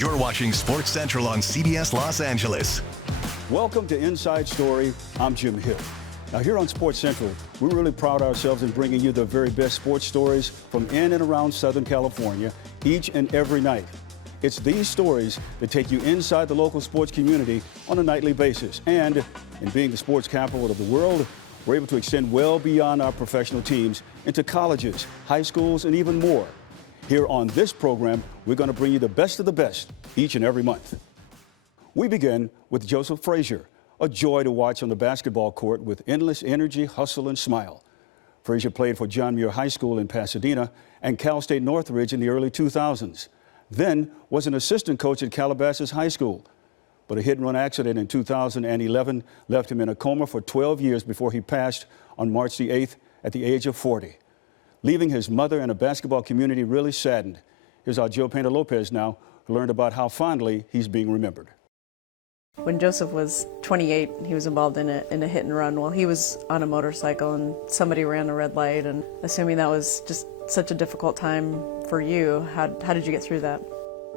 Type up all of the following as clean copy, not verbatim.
You're watching Sports Central on CBS Los Angeles. Welcome to Inside Story. I'm Jim Hill. Now here on Sports Central, we really pride ourselves in bringing you the very best sports stories from in and around Southern California each and every night. It's these stories that take you inside the local sports community on a nightly basis. And in being the sports capital of the world, we're able to extend well beyond our professional teams into colleges, high schools, and even more. Here on this program, we're going to bring you the best of the best each and every month. We begin with Joseph Frazier, a joy to watch on the basketball court with endless energy, hustle, and smile. Frazier played for John Muir High School in Pasadena and Cal State Northridge in the early 2000s. Then was an assistant coach at Calabasas High School. But a hit-and-run accident in 2011 left him in a coma for 12 years before he passed on March the 8th at the age of 40. Leaving his mother and a basketball community really saddened. Here's our Joe Painter Lopez now, who learned about how fondly he's being remembered. When Joseph was 28, he was involved in a hit and run while he was on a motorcycle, and somebody ran a red light. And assuming that was just such a difficult time for you, how did you get through that?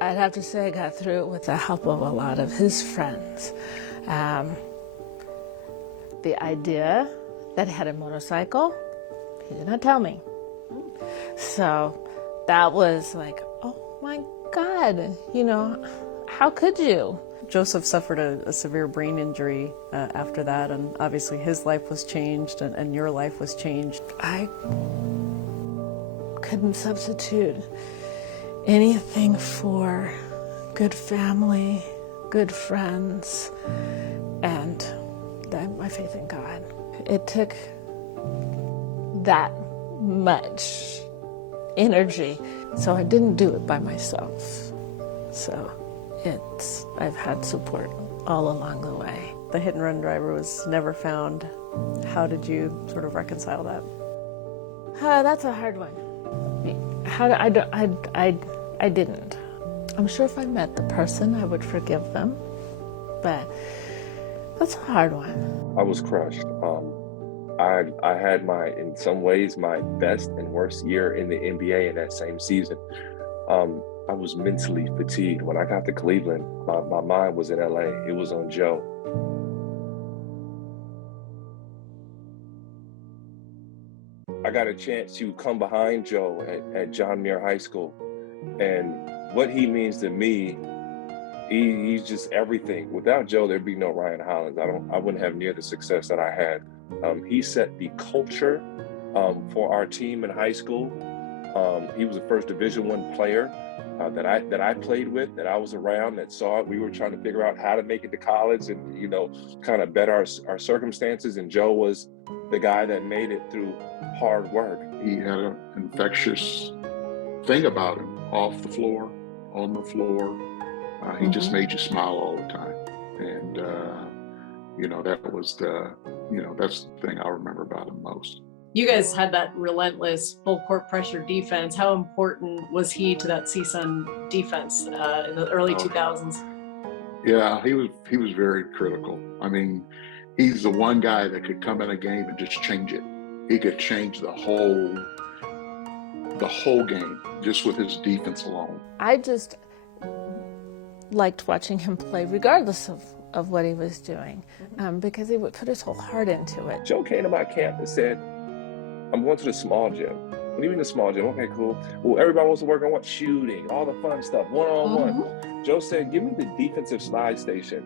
I'd have to say I got through it with the help of a lot of his friends. The idea that he had a motorcycle, he did not tell me. So that was like, oh my God, how could you? Joseph suffered a severe brain injury after that, and obviously his life was changed and your life was changed. I couldn't substitute anything for good family, good friends, and my faith in God. It took that much energy, so I didn't do it by myself. So I've had support all along the way. The hit and run driver was never found. How did you sort of reconcile that? That's a hard one. I didn't. I'm sure if I met the person, I would forgive them, but that's a hard one. I was crushed. I had in some ways, my best and worst year in the NBA in that same season. I was mentally fatigued. When I got to Cleveland, my mind was in LA. It was on Joe. I got a chance to come behind Joe at John Muir High School. And what he means to me, he's just everything. Without Joe, there'd be no Ryan Hollins. I wouldn't have near the success that I had. He set the culture for our team in high school. He was the first Division I player that I played with, that I was around, that saw it. We were trying to figure out how to make it to college and, kind of better our circumstances. And Joe was the guy that made it through hard work. He had an infectious thing about him, off the floor, on the floor. He just made you smile all the time. And, that was that's the thing I remember about him most. You guys had that relentless full court pressure defense. How important was he to that CSUN defense in the early 2000s? Yeah, he was very critical. I mean, he's the one guy that could come in a game and just change it. He could change the whole game just with his defense alone. I just liked watching him play regardless of what he was doing, because he would put his whole heart into it. Joe came to my camp and said, I'm going to the small gym. What do you mean the small gym? Okay, cool. Well, everybody wants to work on what? Shooting, all the fun stuff, one-on-one. Joe said, give me the defensive slide station.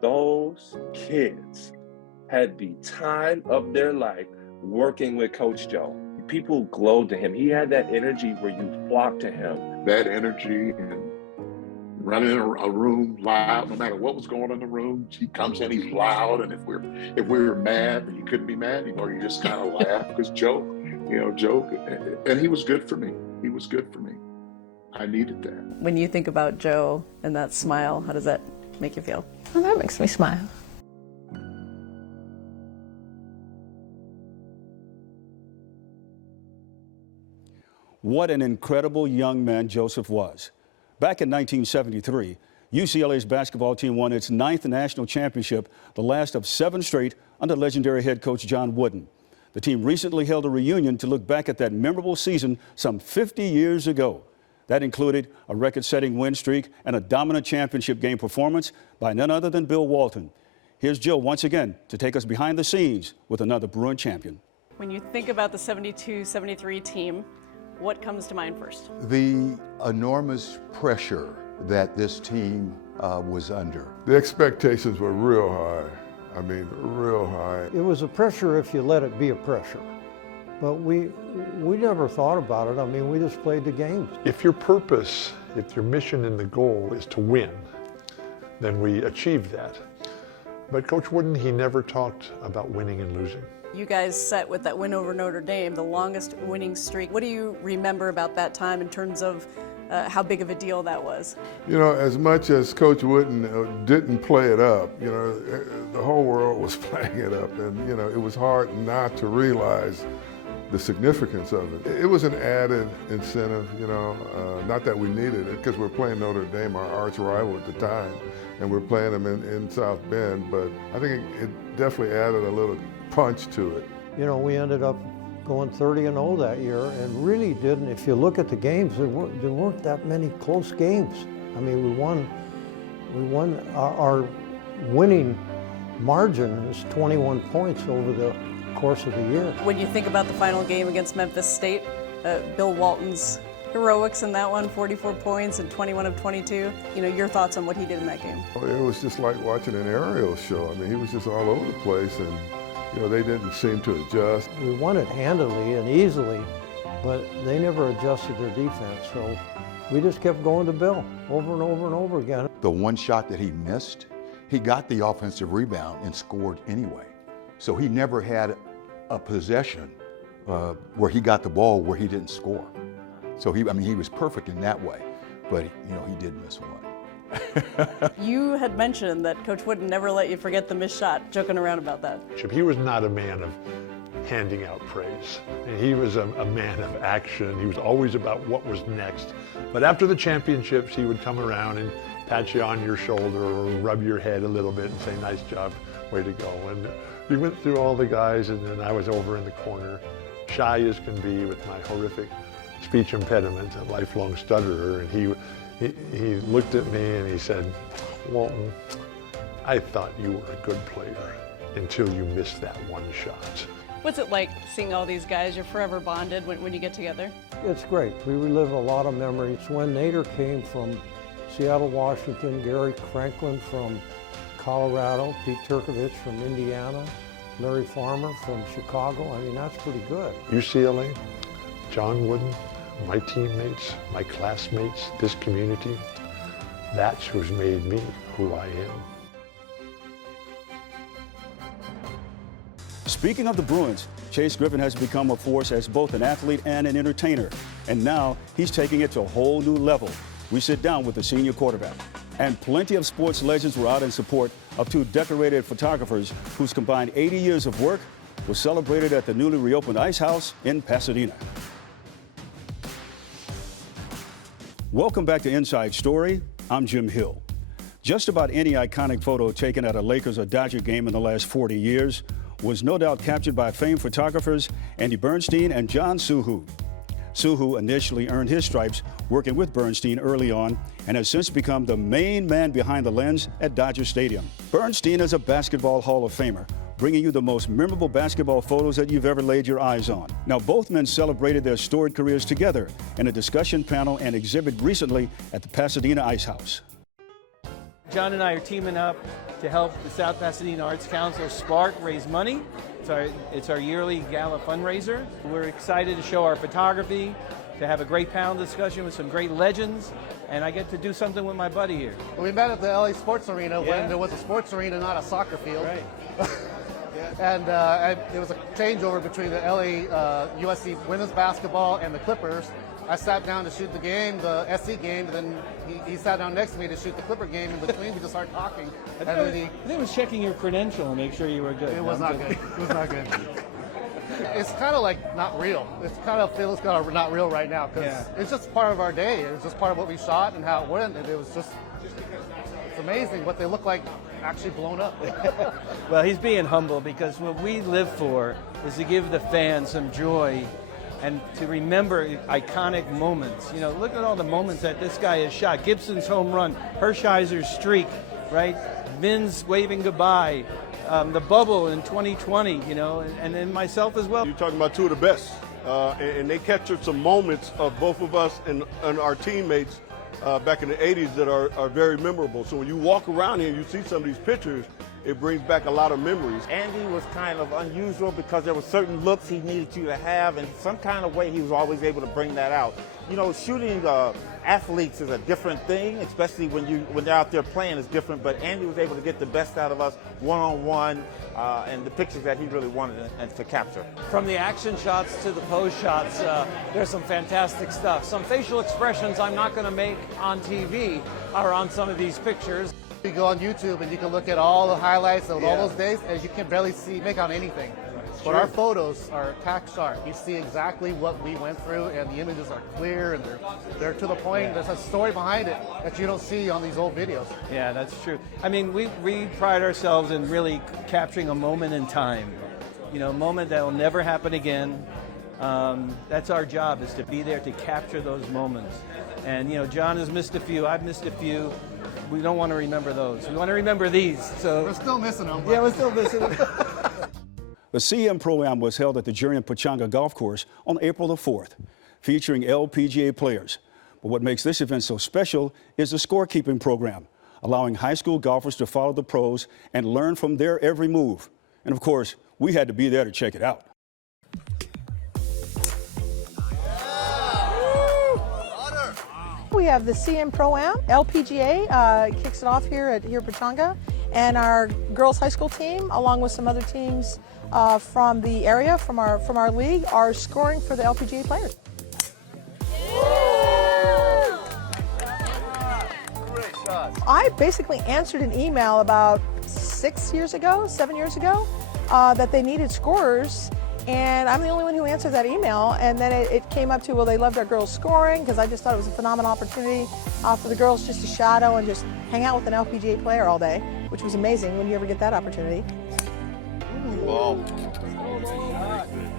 Those kids had the time of their life working with Coach Joe. People glowed to him. He had that energy where you flocked to him. That energy and running in a room loud, no matter what was going on in the room, he comes in, he's loud, and if we were mad, and you couldn't be mad anymore, you just kind of laugh because Joe, and he was good for me. He was good for me. I needed that. When you think about Joe and that smile, how does that make you feel? Well, that makes me smile. What an incredible young man Joseph was. Back in 1973, UCLA's basketball team won its 9th national championship, the last of 7 straight under legendary head coach John Wooden. The team recently held a reunion to look back at that memorable season some 50 years ago. That included a record-setting win streak and a dominant championship game performance by none other than Bill Walton. Here's Jill once again to take us behind the scenes with another Bruin champion. When you think about the 72-73 team, what comes to mind first? The enormous pressure that this team was under. The expectations were real high. I mean, real high. It was a pressure if you let it be a pressure. But we never thought about it. I mean, we just played the games. If your purpose, if your mission and the goal is to win, then we achieved that. But Coach Wooden, he never talked about winning and losing. You guys set with that win over Notre Dame, the longest winning streak. What do you remember about that time in terms of how big of a deal that was? You know, as much as Coach Wooden didn't play it up, you know, the whole world was playing it up. And, you know, it was hard not to realize the significance of it. It was an added incentive, you know, not that we needed it, because we're playing Notre Dame, our arch rival at the time, and we're playing them in South Bend, but I think it definitely added a little punch to it. You know, we ended up going 30-0 that year and really didn't, if you look at the games, there weren't that many close games. I mean, we won our winning margin is 21 points over the course of the year. When you think about the final game against Memphis State, Bill Walton's heroics in that one, 44 points and 21 of 22. You know, your thoughts on what he did in that game? It was just like watching an aerial show. I mean, he was just all over the place, and you know, they didn't seem to adjust. We won it handily and easily, but they never adjusted their defense, so we just kept going to Bill over and over and over again. The one shot that he missed, he got the offensive rebound and scored anyway. So he never had a possession where he got the ball where he didn't score. So he was perfect in that way, but you know, he did miss one. You had mentioned that Coach Wooden never let you forget the missed shot, joking around about that. He was not a man of handing out praise. And he was a man of action. He was always about what was next. But after the championships, he would come around and pat you on your shoulder or rub your head a little bit and say, nice job, way to go. And we went through all the guys, and then I was over in the corner, shy as can be with my horrific speech impediment, a lifelong stutterer, and he looked at me and he said, Walton, I thought you were a good player until you missed that one shot. What's it like seeing all these guys? You're forever bonded when you get together? It's great. We relive a lot of memories. When Nader came from Seattle, Washington, Gary Franklin from Colorado, Pete Turkovich from Indiana, Larry Farmer from Chicago, I mean, that's pretty good. UCLA, John Wooden, my teammates, my classmates, this community, that's who's made me who I am. Speaking of the Bruins, Chase Griffin has become a force as both an athlete and an entertainer. And now he's taking it to a whole new level. We sit down with the senior quarterback. And plenty of sports legends were out in support of two decorated photographers whose combined 80 years of work was celebrated at the newly reopened Ice House in Pasadena. Welcome back to Inside Story. I'm Jim Hill. Just about any iconic photo taken at a Lakers or Dodger game in the last 40 years was no doubt captured by famed photographers Andy Bernstein and John Suhu. Suhu initially earned his stripes working with Bernstein early on and has since become the main man behind the lens at Dodger Stadium. Bernstein is a basketball Hall of Famer, bringing you the most memorable basketball photos that you've ever laid your eyes on. Now, both men celebrated their storied careers together in a discussion panel and exhibit recently at the Pasadena Ice House. John and I are teaming up to help the South Pasadena Arts Council Spark raise money. It's our yearly gala fundraiser. We're excited to show our photography, to have a great panel discussion with some great legends, and I get to do something with my buddy here. We met at the LA Sports Arena when there was a sports arena, not a soccer field. Right. And there was a changeover between the LA USC women's basketball and the Clippers. I sat down to shoot the game, the SC game, and then he sat down next to me to shoot the Clipper game. In between, we just started talking. I think it was checking your credential and make sure you were good. It was not good. It was not good. It's kind of like not real. It kind of feels kind of not real right now because it's just part of our day. It's just part of what we shot and how it went. And it was just, it's amazing what they look like actually blown up. Well, he's being humble because what we live for is to give the fans some joy and to remember iconic moments. You know, look at all the moments that this guy has shot. Gibson's home run, Hershiser's streak, right? Vin's waving goodbye, the bubble in 2020, you know, and then myself as well. You're talking about two of the best, and they captured some moments of both of us and our teammates back in the 80s that are very memorable. So when you walk around here, you see some of these pictures, it brings back a lot of memories. Andy was kind of unusual because there were certain looks he needed you to have, and some kind of way he was always able to bring that out. You know, shooting athletes is a different thing, especially when they're out there playing is different, but Andy was able to get the best out of us one-on-one, and the pictures that he really wanted to capture. From the action shots to the pose shots, there's some fantastic stuff. Some facial expressions I'm not going to make on TV are on some of these pictures. You go on YouTube and you can look at all the highlights of all those days, and you can barely make out anything. But our photos are tack sharp. You see exactly what we went through, and the images are clear and they're to the point. There's a story behind it that you don't see on these old videos. Yeah, that's true. I mean, we pride ourselves in really capturing a moment in time. You know, a moment that will never happen again. That's our job, is to be there to capture those moments. And, you know, John has missed a few. I've missed a few. We don't want to remember those. We want to remember these. So we're still missing them. Yeah, we're still missing them. The CM Pro-Am was held at the Jurien Pechanga Golf Course on April the 4th, featuring LPGA players. But what makes this event so special is the scorekeeping program, allowing high school golfers to follow the pros and learn from their every move. And of course, we had to be there to check it out. We have the CM Pro-Am. LPGA kicks it off here at Pechanga, and our girls high school team, along with some other teams from the area, from our league, are scoring for the LPGA players. Great shots. I basically answered an email about 7 years ago, that they needed scorers. And I'm the only one who answered that email, and then it came up to, well, they loved our girls scoring, because I just thought it was a phenomenal opportunity for the girls just to shadow and just hang out with an LPGA player all day, which was amazing when you ever get that opportunity. Wow.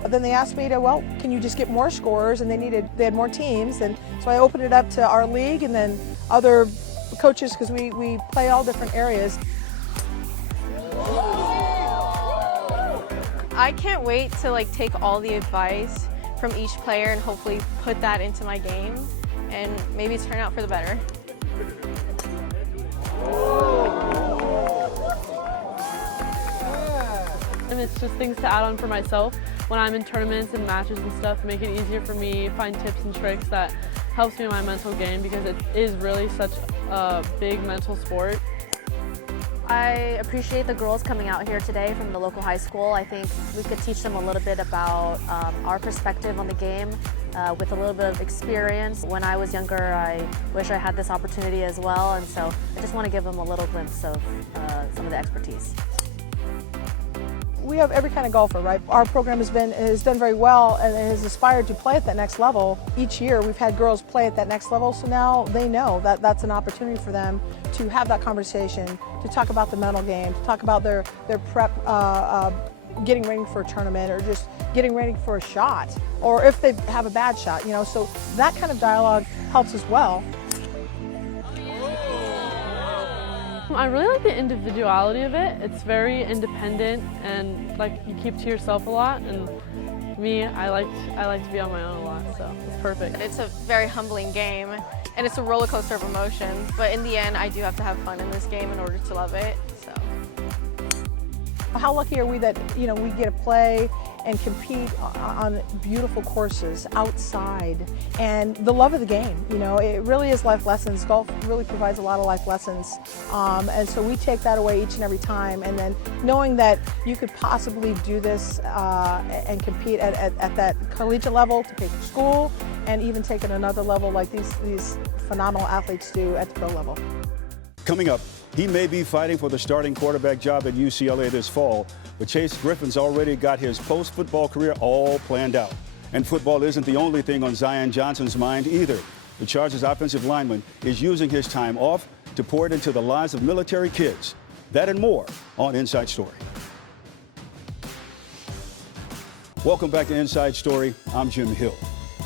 But then they asked me to, well, can you just get more scorers, and they had more teams, and so I opened it up to our league and then other coaches, because we play all different areas. I can't wait to take all the advice from each player and hopefully put that into my game and maybe turn out for the better. And it's just things to add on for myself when I'm in tournaments and matches and stuff, make it easier for me, find tips and tricks that helps me in my mental game, because it is really such a big mental sport. I appreciate the girls coming out here today from the local high school. I think we could teach them a little bit about our perspective on the game with a little bit of experience. When I was younger, I wish I had this opportunity as well, and so I just want to give them a little glimpse of some of the expertise. We have every kind of golfer, right? Our program has done very well and has aspired to play at that next level. Each year we've had girls play at that next level, so now they know that that's an opportunity for them to have that conversation, to talk about the mental game, to talk about their prep, getting ready for a tournament, or just getting ready for a shot, or if they have a bad shot, so that kind of dialogue helps as well. I really like the individuality of it. It's very independent, and you keep to yourself a lot, and me, I like to be on my own a lot, so it's perfect. It's a very humbling game, and it's a roller coaster of emotions, but in the end I do have to have fun in this game in order to love it. So how lucky are we that we get to play and compete on beautiful courses outside, and the love of the game. It really is life lessons. Golf really provides a lot of life lessons, and so we take that away each and every time. And then knowing that you could possibly do this and compete at that collegiate level, to take to school, and even take it another level like these phenomenal athletes do at the pro level. Coming up, he may be fighting for the starting quarterback job at UCLA this fall, but Chase Griffin's already got his post-football career all planned out. And football isn't the only thing on Zion Johnson's mind either. The Chargers offensive lineman is using his time off to pour it into the lives of military kids. That and more on Inside Story. Welcome back to Inside Story. I'm Jim Hill.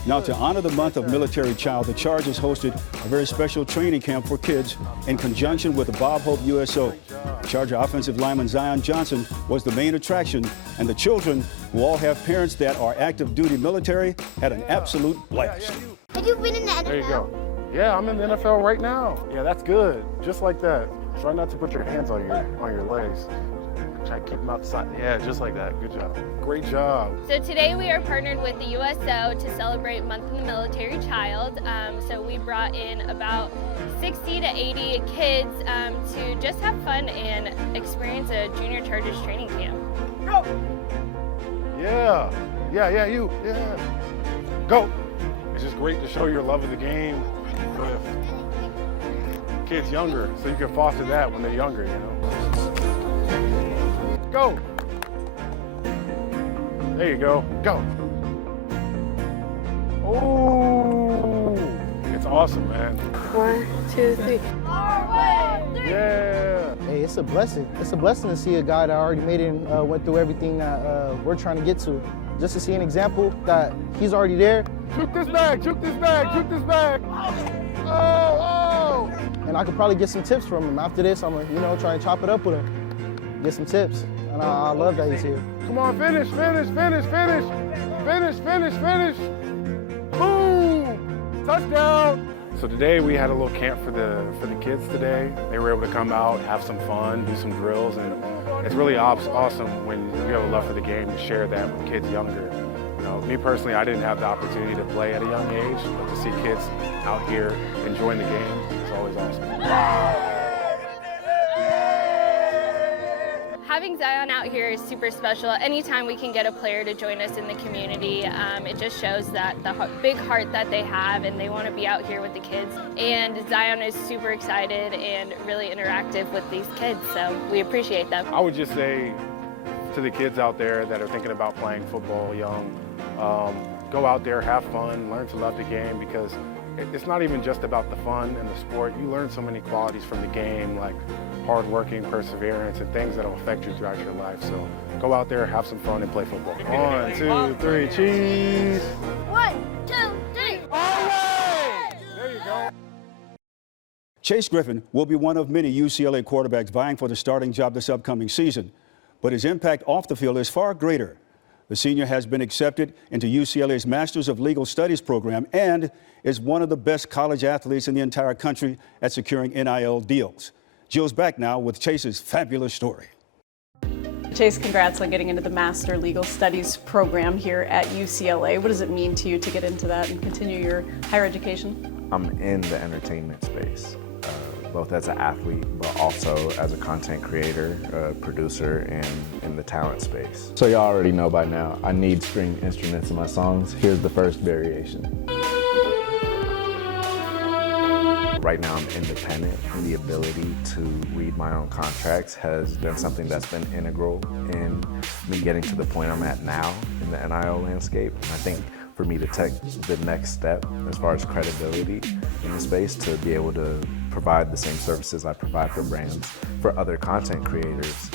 Now, to honor the month of Military Child, the Chargers hosted a very special training camp for kids in conjunction with the Bob Hope USO. Charger offensive lineman Zion Johnson was the main attraction, and the children, who all have parents that are active duty military, had an absolute blast. Have you been in the NFL? There you go. Yeah, I'm in the NFL right now. Yeah, that's good. Just like that. Try not to put your hands on your legs. Try to keep them outside. Yeah, just like that. Good job. Great job. So today we are partnered with the USO to celebrate Month of the Military Child. So we brought in about 60 to 80 kids to just have fun and experience a Junior Chargers training camp. Go! Yeah. You. Yeah. Go. It's just great to show your love of the game with kids younger, so you can foster that when they're younger, you know. Go. There you go. Go. Oh, it's awesome, man. 1, 2, 3. Yeah. Hey, it's a blessing. It's a blessing to see a guy that already made it and went through everything that we're trying to get to. Just to see an example that he's already there. Shoot this bag, shoot this bag, shoot this bag. Oh. And I could probably get some tips from him. After this, I'm going to, try and chop it up with him. Get some tips. And I love that he's here. Come on, finish. Boom! Touchdown! So today we had a little camp for the kids today. They were able to come out, have some fun, do some drills, and it's really awesome when you have a love for the game to share that with kids younger. You know, me personally, I didn't have the opportunity to play at a young age, but to see kids out here enjoying the game is always awesome. Having Zion out here is super special. Anytime we can get a player to join us in the community, it just shows that the big heart that they have and they want to be out here with the kids. And Zion is super excited and really interactive with these kids, so we appreciate them. I would just say to the kids out there that are thinking about playing football young, go out there, have fun, learn to love the game, because it's not even just about the fun and the sport. You learn so many qualities from the game, like hardworking, perseverance, and things that will affect you throughout your life. So go out there, have some fun, and play football. 1, 2, 3, cheese. 1, 2, 3. There you go. Chase Griffin will be one of many UCLA quarterbacks vying for the starting job this upcoming season, but his impact off the field is far greater. The senior has been accepted into UCLA's Masters of Legal Studies program and is one of the best college athletes in the entire country at securing NIL deals. Jill's back now with Chase's fabulous story. Chase, congrats on getting into the Master Legal Studies program here at UCLA. What does it mean to you to get into that and continue your higher education? I'm in the entertainment space, both as an athlete, but also as a content creator, producer, and in the talent space. So y'all already know by now, I need string instruments in my songs. Here's the first variation. Right now I'm independent, and the ability to read my own contracts has been something that's been integral in me getting to the point I'm at now in the NIL landscape. And I think for me to take the next step as far as credibility in the space, to be able to provide the same services I provide for brands, for other content creators,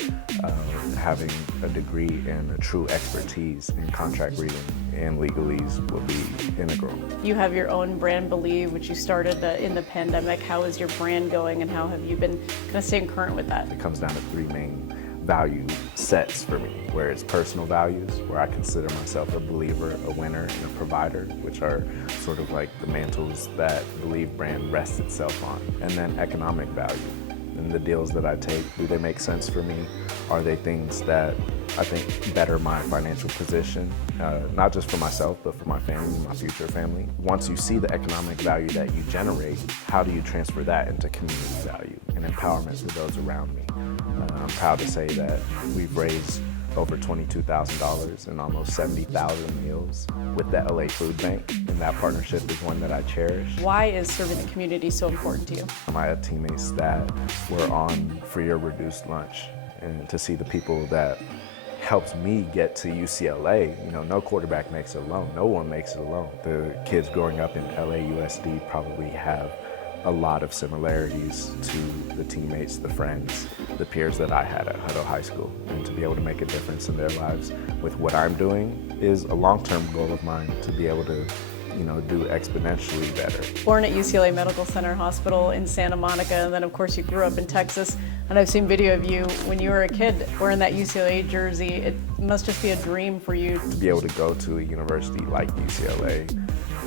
having a degree and a true expertise in contract reading and legalese will be integral. You have your own brand, Believe, which you started in the pandemic. How is your brand going and how have you been kind of staying current with that? It comes down to 3 main value sets for me, where it's personal values, where I consider myself a believer, a winner, and a provider, which are sort of like the mantles that Believe brand rests itself on. And then economic value. And the deals that I take, do they make sense for me? Are they things that I think better my financial position, not just for myself, but for my family, my future family? Once you see the economic value that you generate, how do you transfer that into community value and empowerment for those around me? I'm proud to say that we've raised over $22,000 and almost 70,000 meals with the LA Food Bank, and that partnership is one that I cherish. Why is serving the community so important to you? I had teammates that were on free or reduced lunch, and to see the people that helps me get to UCLA, no quarterback makes it alone. No one makes it alone. The kids growing up in LAUSD probably have a lot of similarities to the teammates, the friends, the peers that I had at Hutto High School. And to be able to make a difference in their lives with what I'm doing is a long-term goal of mine, to be able to do exponentially better. Born at UCLA Medical Center Hospital in Santa Monica, and then of course you grew up in Texas, and I've seen video of you when you were a kid wearing that UCLA jersey. It must just be a dream for you. To be able to go to a university like UCLA,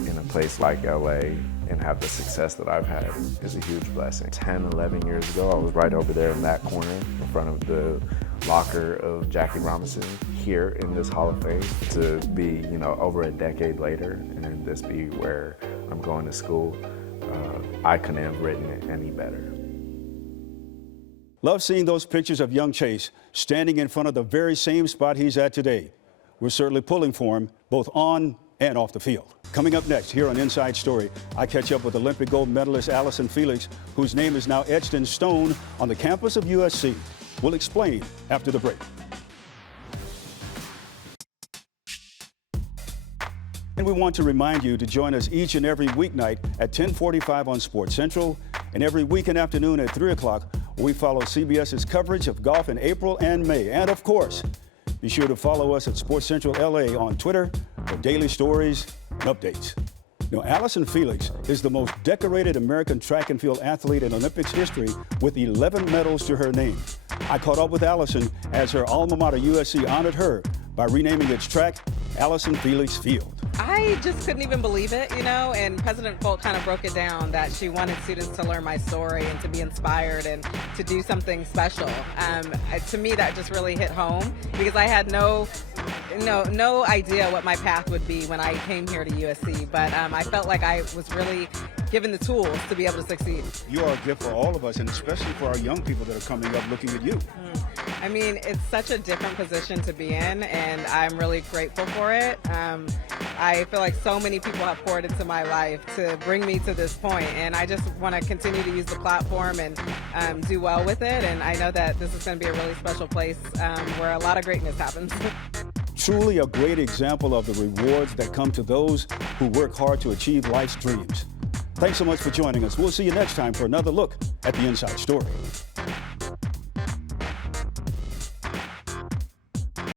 in a place like LA, and have the success that I've had is a huge blessing. 10, 11 years ago, I was right over there in that corner in front of the locker of Jackie Robinson, here in this Hall of Fame. To be, over a decade later, and this be where I'm going to school, I couldn't have written it any better. Love seeing those pictures of young Chase standing in front of the very same spot he's at today. We're certainly pulling for him, both on and off the field. Coming up next here on Inside Story, I catch up with Olympic gold medalist Allyson Felix, whose name is now etched in stone on the campus of USC. We'll explain after the break. And we want to remind you to join us each and every weeknight at 10:45 on Sports Central, and every weekend afternoon at 3 o'clock, where we follow CBS's coverage of golf in April and May. And of course, be sure to follow us at Sports Central LA on Twitter for daily stories and updates. Allyson Felix is the most decorated American track and field athlete in Olympics history, with 11 medals to her name. I caught up with Allyson as her alma mater USC honored her by renaming its track Allyson Felix Field. I just couldn't even believe it, and President Folt kind of broke it down that she wanted students to learn my story and to be inspired and to do something special. To me, that just really hit home, because I had no idea what my path would be when I came here to USC, but I felt like I was really given the tools to be able to succeed. You are a gift for all of us, and especially for our young people that are coming up looking at you. I mean, it's such a different position to be in, and I'm really grateful for it. I feel like so many people have poured into my life to bring me to this point, and I just want to continue to use the platform and do well with it, and I know that this is going to be a really special place where a lot of greatness happens. Truly a great example of the rewards that come to those who work hard to achieve life's dreams. Thanks so much for joining us. We'll see you next time for another look at the Inside Story.